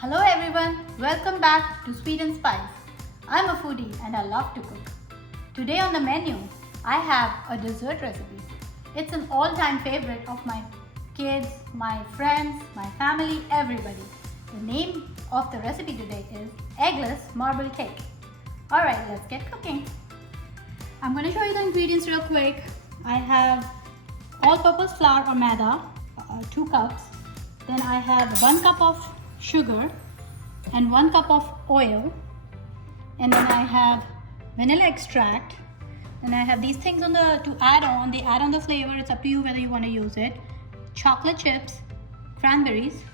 Hello everyone, welcome back to Sweet and Spice. I'm a foodie and I love to cook. Today on the menu, I have a dessert recipe. It's an all-time favorite of my kids, my friends, my family, everybody. The name of the recipe today is Eggless Marble Cake. Alright, let's get cooking. I'm going to show you the ingredients real quick. I have all-purpose flour or maida, 2 cups. Then I have 1 cup of sugar and 1 cup of oil, and then I have vanilla extract, and I have these things to add on. They add on the flavor. It's up to you whether you want to use it. Chocolate chips, cranberries,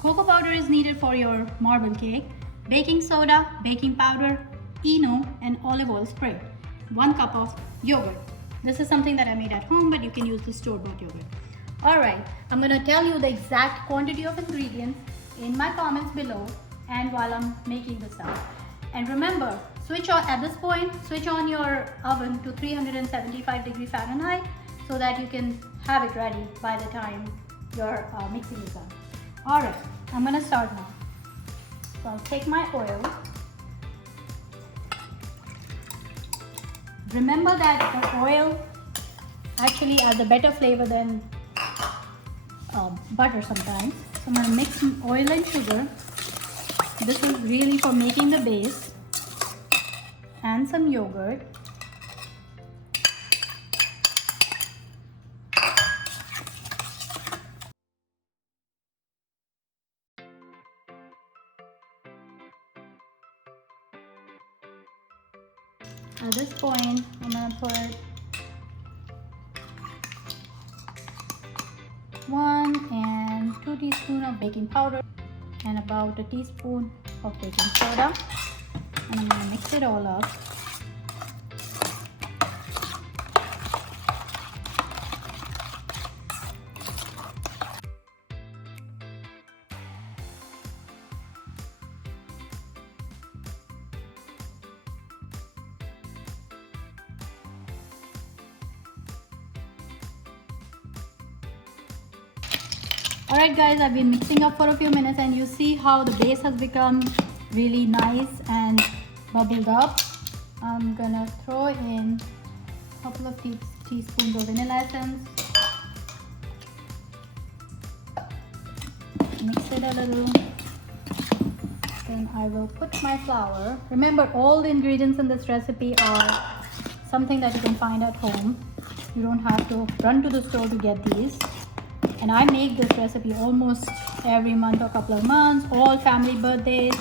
cocoa powder is needed for your marble cake, baking soda, baking powder, Eno, and olive oil spray. 1 cup of yogurt. This is something that I made at home, but you can use the store-bought yogurt. Alright, I'm going to tell you the exact quantity of ingredients in my comments below and while I'm making the stuff. And remember, at this point, switch on your oven to 375 degree Fahrenheit so that you can have it ready by the time your mixing is done. Alright, I'm going to start now. So I'll take my oil. Remember that the oil actually has a better flavor than butter sometimes. So I'm going to mix some oil and sugar. This is really for making the base, and some yogurt. At this point, I'm going to put 1 and 2 teaspoons of baking powder and about a teaspoon of baking soda, and I'm going to mix it all up. Alright guys, I've been mixing up for a few minutes and you see how the base has become really nice and bubbled up. I'm gonna throw in a couple of teaspoons of vanilla essence. Mix it a little. Then I will put my flour. Remember, all the ingredients in this recipe are something that you can find at home. You don't have to run to the store to get these. And I make this recipe almost every month or couple of months. All family birthdays,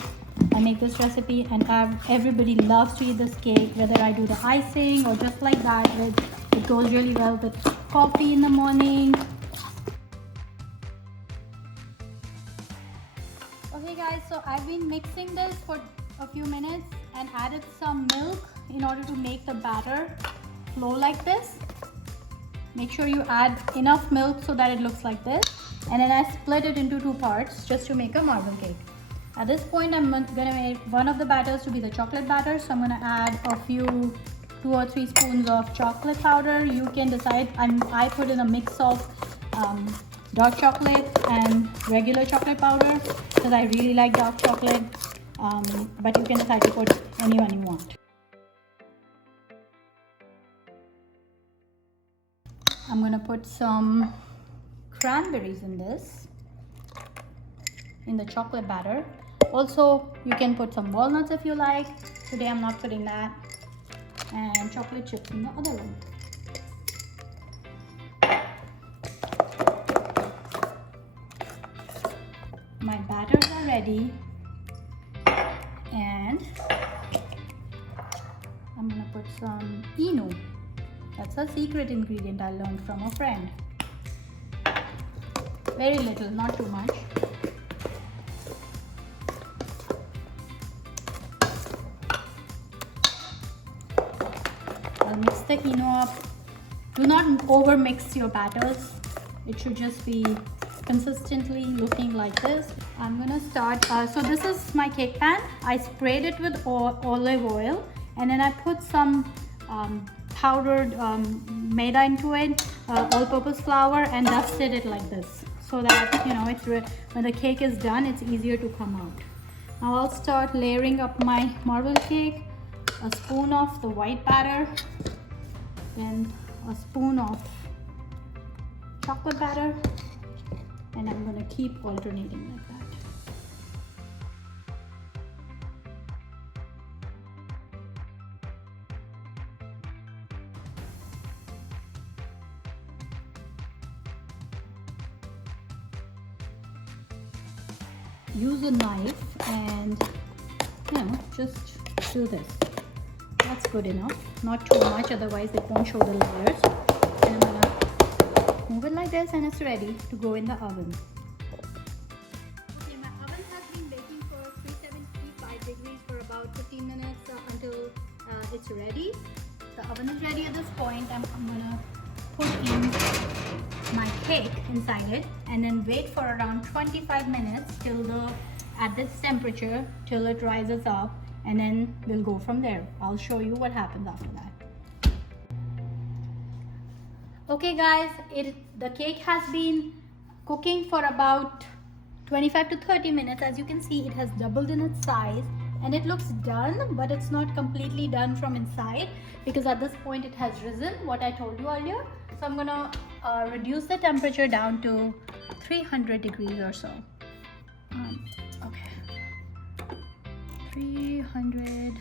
I make this recipe, and everybody loves to eat this cake, whether I do the icing or just like that. It goes really well with coffee in the morning. Okay guys, so I've been mixing this for a few minutes and added some milk in order to make the batter flow like this. Make sure you add enough milk so that it looks like this, and then I split it into 2 parts just to make a marble cake. At this point, I'm gonna make one of the batters to be the chocolate batter, so I'm gonna add a few 2 or 3 spoons of chocolate powder. You can decide. I put in a mix of dark chocolate and regular chocolate powder because I really like dark chocolate, but you can decide to put any one you want. I'm going to put some cranberries in the chocolate batter. Also, you can put some walnuts if you like. Today I'm not putting that. And chocolate chips in the other one. My batters are ready. And I'm going to put some Eno. That's a secret ingredient I learned from a friend. Very little, not too much. I'll mix the Eno up. Do not over mix your batters. It should just be consistently looking like this. I'm gonna start. So this is my cake pan. I sprayed it with olive oil, and then I put some powdered maida into it, all-purpose flour, and dusted it like this. so that when the cake is done, it's easier to come out. Now I'll start layering up my marble cake. A spoon of the white batter, then a spoon of chocolate batter, and I'm going to keep alternating like that. Use a knife and just do this. That's good enough, not too much, otherwise it won't show the layers. And I'm gonna move it like this, and it's ready to go in the oven. Okay, my oven has been baking for 375 degrees for about 15 minutes until it's ready. The oven is ready at this point. I'm gonna put in my cake inside it and then wait for around 25 minutes at this temperature till it rises up, and then we'll go from there. I'll show you what happens after that. Okay guys, the cake has been cooking for about 25 to 30 minutes. As you can see, it has doubled in its size and it looks done, but it's not completely done from inside because at this point it has risen, what I told you earlier. So I'm gonna reduce the temperature down to 300 degrees or so. Okay, 300,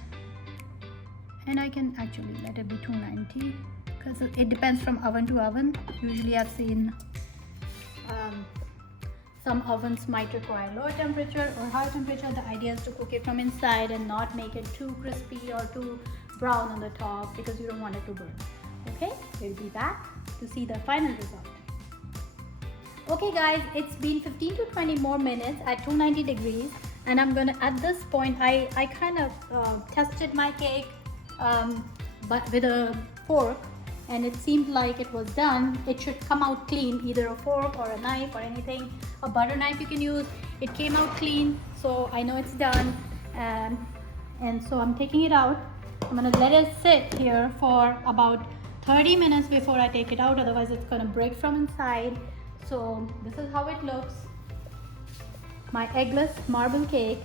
and I can actually let it be 290 because it depends from oven to oven. Usually I've seen some ovens might require lower temperature or high temperature. The idea is to cook it from inside and not make it too crispy or too brown on the top because you don't want it to burn. Okay, we'll be back to see the final result. Okay guys, it's been 15 to 20 more minutes at 290 degrees, and I'm gonna, at this point, I kind of tested my cake but with a fork, and it seemed like it was done. It should come out clean, either a fork or a knife or anything, a butter knife you can use. It came out clean, so I know it's done, and so I'm taking it out. I'm gonna let it sit here for about 30 minutes before I take it out, otherwise it's gonna break from inside. So this is how it looks. My eggless marble cake